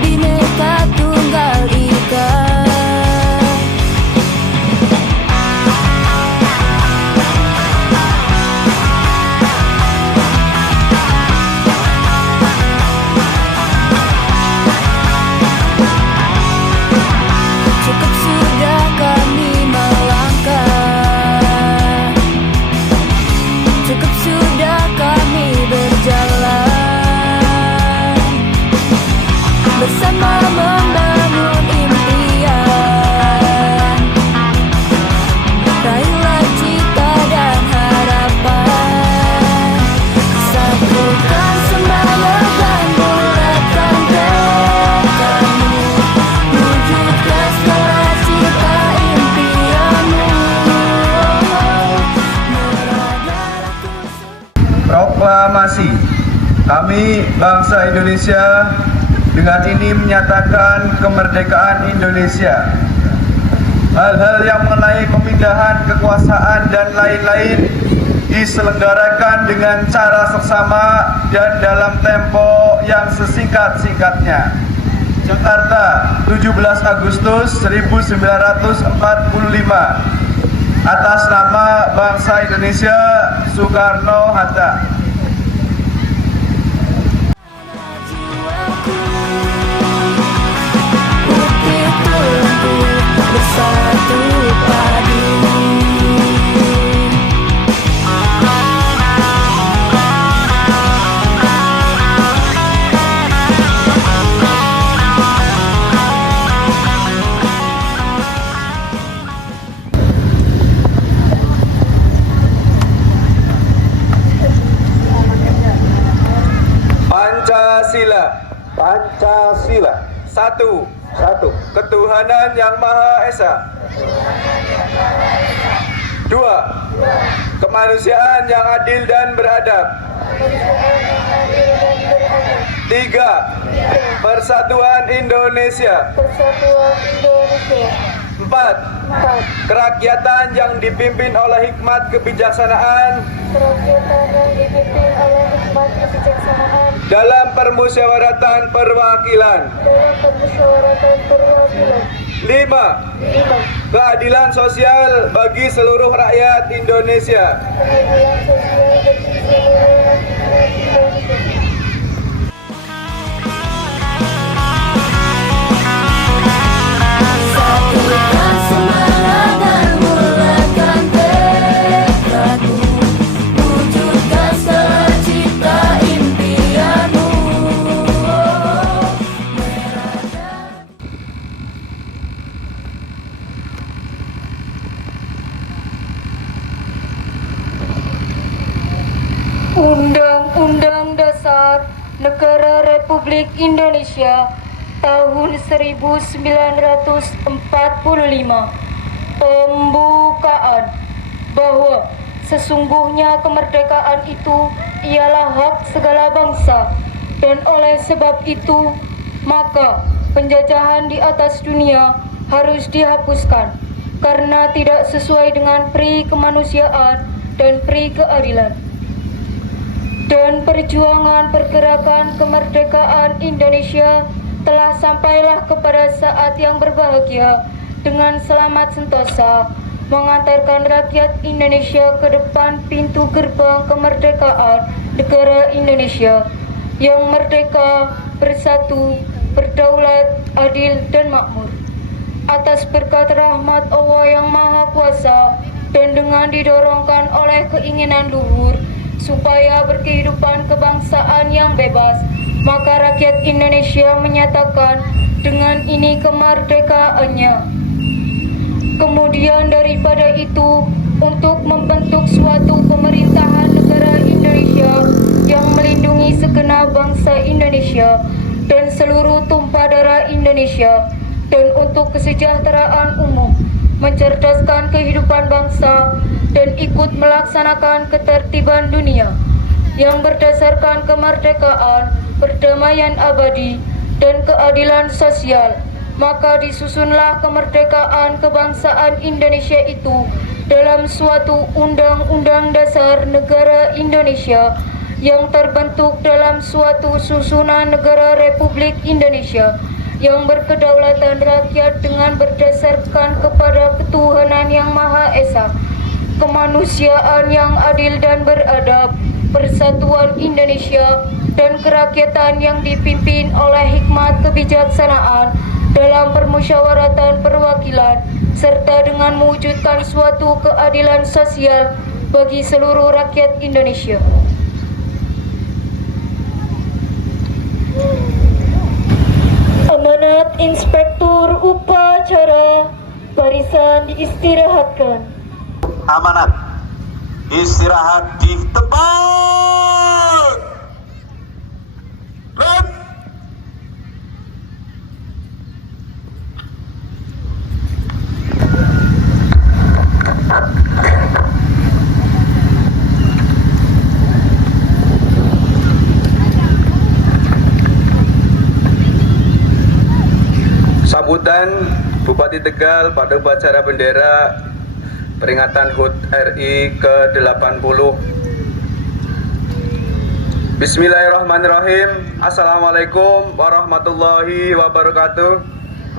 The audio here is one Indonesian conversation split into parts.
Bhinneka Tunggal Ika. Cukup sudah kami melangkah, cukup sudah kami berjalan bersama membangun impian. Raihlah cita dan harapan, satukan semangat dan bulatkan tekadmu, wujudkan segala cita impianmu. Proklamasi. Kami bangsa Indonesia dengan ini menyatakan kemerdekaan Indonesia. Hal-hal yang mengenai pemindahan kekuasaan dan lain-lain diselenggarakan dengan cara seksama dan dalam tempo yang sesingkat-singkatnya. Jakarta, 17 Agustus 1945. Atas nama bangsa Indonesia, Soekarno-Hatta. Putih tulentu bersatu padu. Pancasila. Pancasila. Satu. Ketuhanan Yang Maha Esa. Dua. Kemanusiaan yang adil dan beradab. Tiga. Persatuan Indonesia. Empat. Kerakyatan yang dipimpin oleh hikmat kebijaksanaan dalam permusyawaratan perwakilan. Lima. Keadilan sosial bagi seluruh rakyat Indonesia. Satukan semangat dan bulatkan tekadmu, wujudkan segala cita impianmu. Undang-Undang Dasar Negara Republik Indonesia tahun 1945. Pembukaan bahwa sesungguhnya kemerdekaan itu ialah hak segala bangsa, dan oleh sebab itu maka penjajahan di atas dunia harus dihapuskan karena tidak sesuai dengan pri kemanusiaan dan pri keadilan. Dan perjuangan pergerakan kemerdekaan Indonesia telah sampailah kepada saat yang berbahagia dengan selamat sentosa, mengantarkan rakyat Indonesia ke depan pintu gerbang kemerdekaan negara Indonesia yang merdeka, bersatu, berdaulat, adil, dan makmur. Atas berkat rahmat Allah yang Maha Kuasa dan dengan didorongkan oleh keinginan luhur supaya berkehidupan kebangsaan yang bebas, maka rakyat Indonesia menyatakan dengan ini kemerdekaannya. Kemudian daripada itu, untuk membentuk suatu pemerintahan negara Indonesia yang melindungi segenap bangsa Indonesia dan seluruh tumpah darah Indonesia, dan untuk kesejahteraan umum, mencerdaskan kehidupan bangsa, dan ikut melaksanakan ketertiban dunia yang berdasarkan kemerdekaan, perdamaian abadi, dan keadilan sosial. Maka disusunlah kemerdekaan kebangsaan Indonesia itu dalam suatu Undang-Undang Dasar Negara Indonesia yang terbentuk dalam suatu susunan negara Republik Indonesia yang berkedaulatan rakyat dengan berdasarkan kepada ketuhanan yang Maha Esa, kemanusiaan yang adil dan beradab, persatuan Indonesia, dan kerakyatan yang dipimpin oleh hikmat kebijaksanaan dalam permusyawaratan perwakilan, serta dengan mewujudkan suatu keadilan sosial bagi seluruh rakyat Indonesia. Amanat Inspektur Upacara, barisan diistirahatkan. Amanat. Istirahat di tempat. Left. Sambutan Bupati Tegal pada upacara bendera peringatan HUT RI ke-80. Bismillahirrahmanirrahim. Assalamualaikum warahmatullahi wabarakatuh.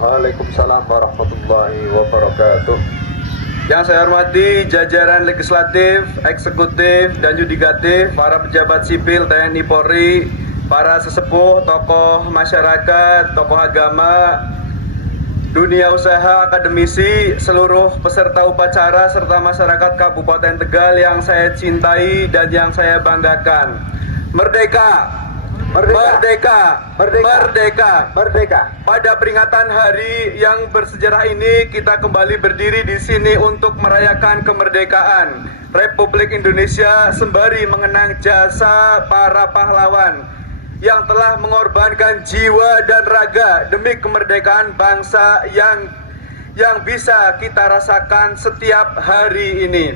Waalaikumsalam warahmatullahi wabarakatuh. Yang saya hormati jajaran legislatif, eksekutif, dan yudikatif, para pejabat sipil TNI Polri, para sesepuh, tokoh masyarakat, tokoh agama, dunia usaha, akademisi, seluruh peserta upacara, serta masyarakat Kabupaten Tegal yang saya cintai dan yang saya banggakan. Merdeka! Merdeka! Merdeka! Merdeka! Merdeka. Pada peringatan hari yang bersejarah ini, kita kembali berdiri di sini untuk merayakan kemerdekaan Republik Indonesia sembari mengenang jasa para pahlawan yang telah mengorbankan jiwa dan raga demi kemerdekaan bangsa yang bisa kita rasakan setiap hari ini.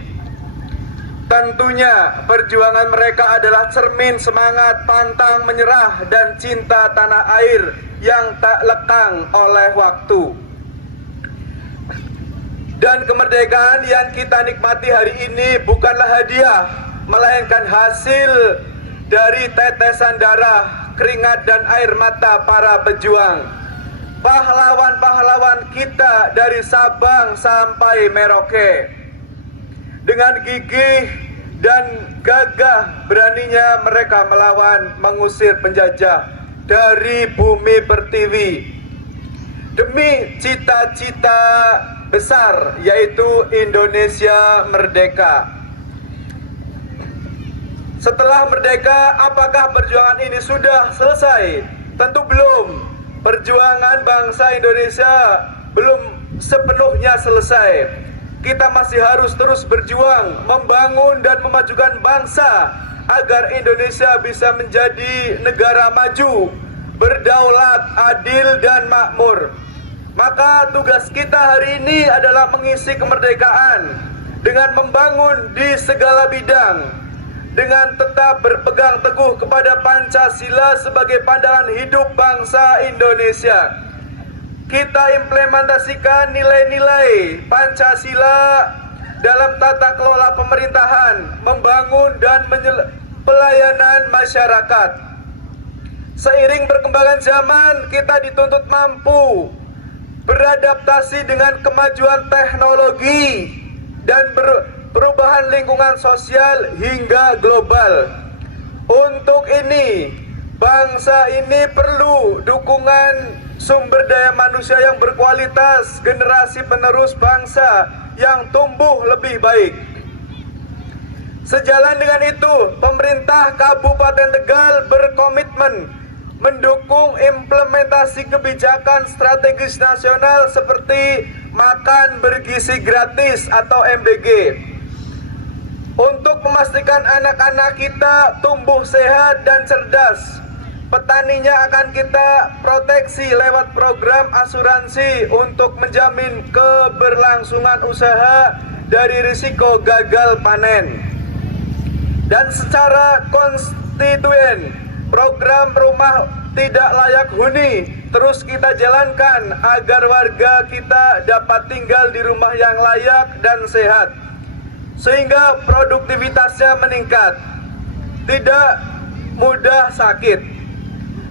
Tentunya perjuangan mereka adalah cermin semangat pantang menyerah dan cinta tanah air yang tak lekang oleh waktu. Dan kemerdekaan yang kita nikmati hari ini bukanlah hadiah, melainkan hasil dari tetesan darah, keringat dan air mata para pejuang. Pahlawan-pahlawan kita dari Sabang sampai Merauke. Dengan gigih dan gagah beraninya mereka melawan, mengusir penjajah dari bumi pertiwi demi cita-cita besar, yaitu Indonesia merdeka. Setelah merdeka, apakah perjuangan ini sudah selesai? Tentu belum. Perjuangan bangsa Indonesia belum sepenuhnya selesai. Kita masih harus terus berjuang, membangun dan memajukan bangsa agar Indonesia bisa menjadi negara maju, berdaulat, adil dan makmur. Maka tugas kita hari ini adalah mengisi kemerdekaan dengan membangun di segala bidang, dengan tetap berpegang teguh kepada Pancasila sebagai pandangan hidup bangsa Indonesia. Kita implementasikan nilai-nilai Pancasila dalam tata kelola pemerintahan, membangun dan pelayanan masyarakat. Seiring perkembangan zaman, kita dituntut mampu beradaptasi dengan kemajuan teknologi dan perubahan lingkungan sosial hingga global. Untuk ini, bangsa ini perlu dukungan sumber daya manusia yang berkualitas, generasi penerus bangsa yang tumbuh lebih baik. Sejalan dengan itu, pemerintah Kabupaten Tegal berkomitmen mendukung implementasi kebijakan strategis nasional seperti makan bergizi gratis atau MBG. Untuk memastikan anak-anak kita tumbuh sehat dan cerdas, petaninya akan kita proteksi lewat program asuransi untuk menjamin keberlangsungan usaha dari risiko gagal panen. Dan secara konstituen, program rumah tidak layak huni terus kita jalankan agar warga kita dapat tinggal di rumah yang layak dan sehat, sehingga produktivitasnya meningkat, tidak mudah sakit.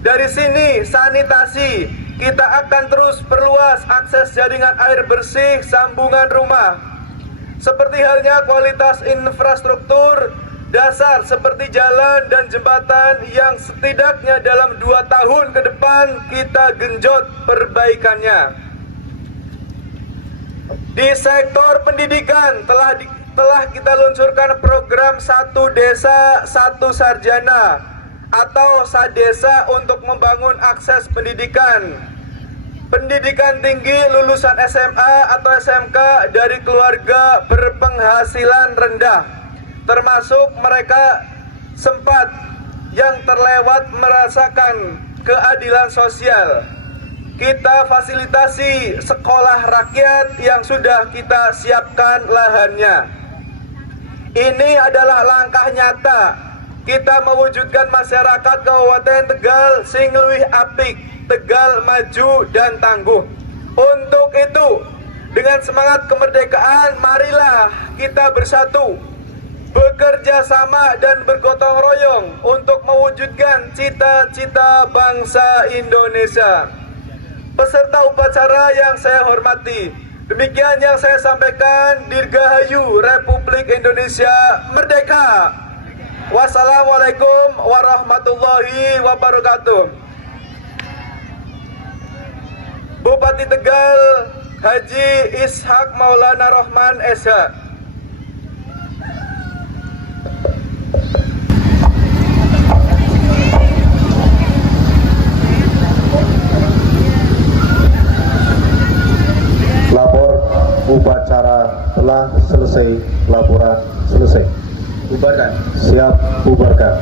Dari sini sanitasi kita akan terus perluas akses jaringan air bersih sambungan rumah. Seperti halnya kualitas infrastruktur dasar seperti jalan dan jembatan yang setidaknya dalam 2 tahun ke depan kita genjot perbaikannya. Di sektor pendidikan telah kita luncurkan program Satu Desa Satu Sarjana atau Sadesa untuk membangun akses pendidikan tinggi lulusan SMA atau SMK dari keluarga berpenghasilan rendah, termasuk mereka sempat yang terlewat merasakan keadilan sosial. Kita fasilitasi sekolah rakyat yang sudah kita siapkan lahannya. Ini adalah langkah nyata kita mewujudkan masyarakat Kabupaten Tegal sing luwih apik, Tegal maju dan tangguh. Untuk itu, dengan semangat kemerdekaan, marilah kita bersatu, bekerja sama dan bergotong royong untuk mewujudkan cita-cita bangsa Indonesia. Peserta upacara yang saya hormati, demikian yang saya sampaikan. Dirgahayu Republik Indonesia Merdeka. Wassalamualaikum warahmatullahi wabarakatuh. Bupati Tegal Haji Ishak Maulana Rohman SH. Lapor upacara telah selesai. Laporan selesai. Bubarkan. Siap bubarkan.